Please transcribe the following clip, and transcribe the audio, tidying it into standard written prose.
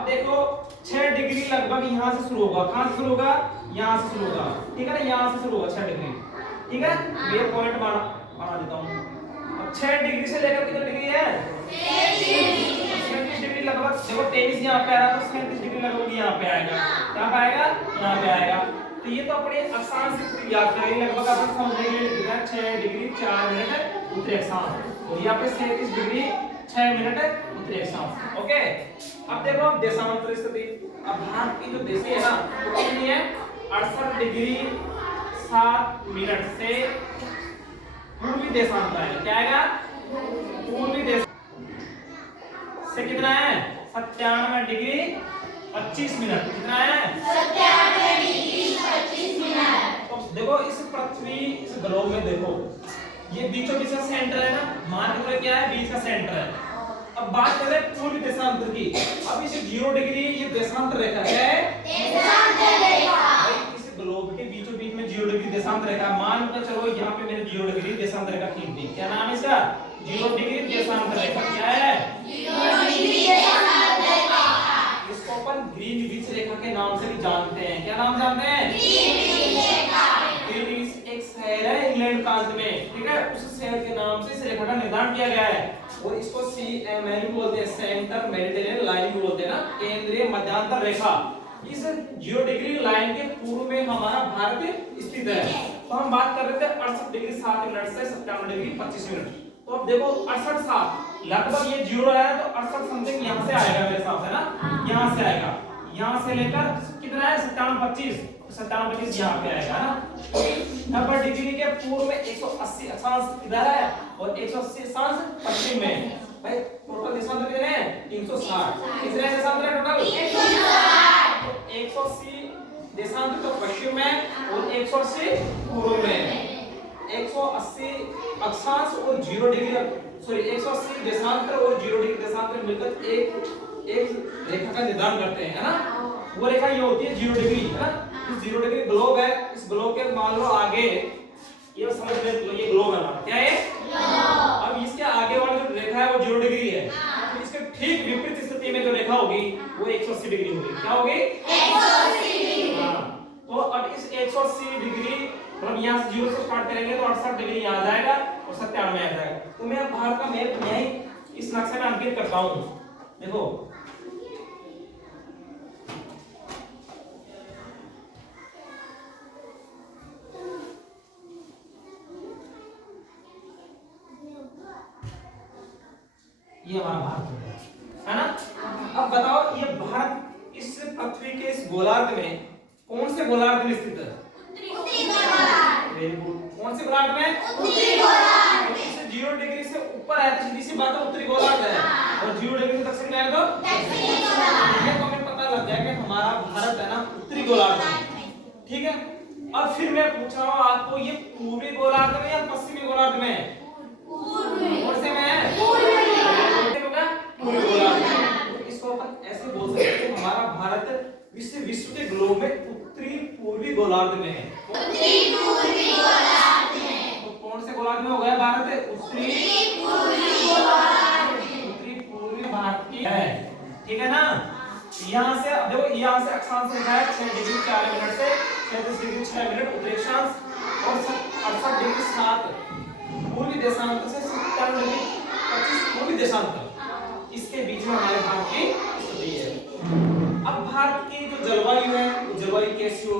अब देखो 6 डिग्री लगभग यहाँ से शुरू होगा। कहाँ से शुरू होगा? यहाँ से शुरू होगा, ठीक है ना, यहाँ से शुरू होगा 6 डिग्री, ठीक है। ये पॉइंट बना देता हूँ। अब 6 डिग्री से लेकर कितने डिग्री है? 37 डिग्री लगभग। देखो 23 यहाँ पे आ रहा है तो 37 डिग्री लगभग यहाँ पे आएगा। कहाँ पे आएगा? यहाँ पे आएगा। तो ये तो अपने अक्षांश से याद करेंगे। लगभग अपन समझने के लिए लिख रहा है 6 डिग्री 4 मिनट उत्तरी अक्षांश, और यहाँ पे 37 डिग्री 6 मिनट उत्तरी अक्षांश। ओके, अब देखो अब देशांतर स्थिति। अब भारत की जो देश है ना वो कितनी है? 68 डिग्री 7 मिनट से पूर्वी देशांतर है। क्या आएगा? पूर्वी देश से कितना है? 97 डिग्री 25 मिनट। कितना है? 97 डिग्री 25 मिनट। तो देखो इस पृथ्वी, इस ग्लोब में देखो ये बीचों बीच का सेंटर है ना, मान लो क्या है? बीच का सेंटर है। अब बात करें पूर्वी देशांतर की। अब इस 0 डिग्री ये देशांतर रेखा है, देशांतर रेखा। इस ग्लोब के बीचों बीच में 0 डिग्री देशांतर रेखा। मान लो चलो यहाँ पे मैंने 0 डिग्री देशांतर रेखा खींच दी। क्या नाम है इसका? 0 डिग्री देशांतर रेखा। क्या है? 0 डिग्री देशांतर रेखा। इसको अपन ग्रीनविच रेखा के नाम से भी जानते हैं। क्या नाम जानते हैं? ग्रीनविच रेखा। ग्रीनविच एक शहर है इंग्लैंड प्रांत में, ठीक है। उस शहर के नाम से इस रेखा का निर्धारण किया गया है, और इसको CML भी बोलते हैं, सेंटर मेडिटेरियन लाइन भी बोलते हैं ना, केंद्रीय मध्यांतर रेखा। इस 0 डिग्री लाइन के पूर्व में हमारा भारत स्थित है। तो हम बात कर रहे थे 68 डिग्री 7 मिनट से 97 डिग्री 25 मिनट। तो अब देखो 68 7 लगभग ये 0 है, तो 68 समथिंग यहाँ से आएगा मेरे हिसाब से ना, यहाँ से आएगा। यहाँ से लेकर कितना है? 97 25, 97 25 यहाँ पे आएगा ना। 90 डिग्री के पूर्व में 180 अक्षांश इधर है और 180 अक्षांश पश्चिम में। भाई टोटल देशांतर कितने हैं? 360। कितने देशांतर है टोटल? 160। 180 देशांतर तो पश्चिम में और 180 पूर्व में। 180 अक्षांश और 0 डिग्री, सॉरी 180 देशांतर और 0 डिग्री देशांतर मिलकर एक रेखा का निर्धारण करते हैं, है ना। वो रेखा ये होती है 0 डिग्री, है ना। 0 डिग्री ग्लोब है। इस ग्लोब के मान लो आगे ये समझ ले, ये ग्लोब है ना, क्या है? ग्लोब। अब इसके आगे वाली जो रेखा है वो 0 डिग्री है, तो इसके ठीक विपरीत स्थिति में जो रेखा होगी वो 180 डिग्री होगी। क्या होगी? 180 डिग्री। हां, तो अब इस 180 डिग्री मतलब यहां से 0 से स्टार्ट करेंगे तो 68 डिग्री यहां आ जाएगा और 97 में आ जाएगा। तो मैं भारत का मैप यहीं इस नक्शे में अंकित करता हूं। देखो ये हमारा भारत है ना। अब बताओ ये भारत इस पृथ्वी के इस गोलार्ध में कौन से गोलार्ध में स्थित है? उत्तरी गोलार्ध। Very good. कौन से गोलार्ध में? उत्तरी गोलार्ध। इससे 0 डिग्री से ऊपर है तो सीधी सी बात है उत्तरी गोलार्ध है, और 0 डिग्री से दक्षिण में है तो दक्षिणी गोलार्ध। ये तो हमें पता लग गया कि हमारा भारत है ना उत्तरी गोलार्ध में, ठीक है। अब फिर मैं पूछ रहा हूँ आपको, ये पूर्वी गोलार्ध में या पश्चिमी गोलार्ध में? पूर्वी। कौन से में है? पूर्वी। पूर्वी गोलार्ध में। तो इसको अपन ऐसे बोल सकते हैं कि हमारा भारत विश्व के ग्लोब में उत्तरी पूर्वी गोलार्ध में है। उत्तरी पूर्वी गोलार्ध में। तो कौन से गोलार्ध में हो गया भारत? उत्तरी पूर्वी गोलार्ध में। उत्तरी पूर्वी भारत की है, ठीक है ना। यहाँ से देखो, यहाँ से अक्षांश रेखा है 6 डिग्री 4 मिनट से 37 डिग्री 6 मिनट उत्तरी अक्षांश, और 68 डिग्री 7 पूर्वी देशांतर से 97 डिग्री 25 पूर्वी देशांतर। इसके बीच में हमारे भारत की स्थिति है। अब भारत की जो जलवायु है, जलवायु कैसी होगी?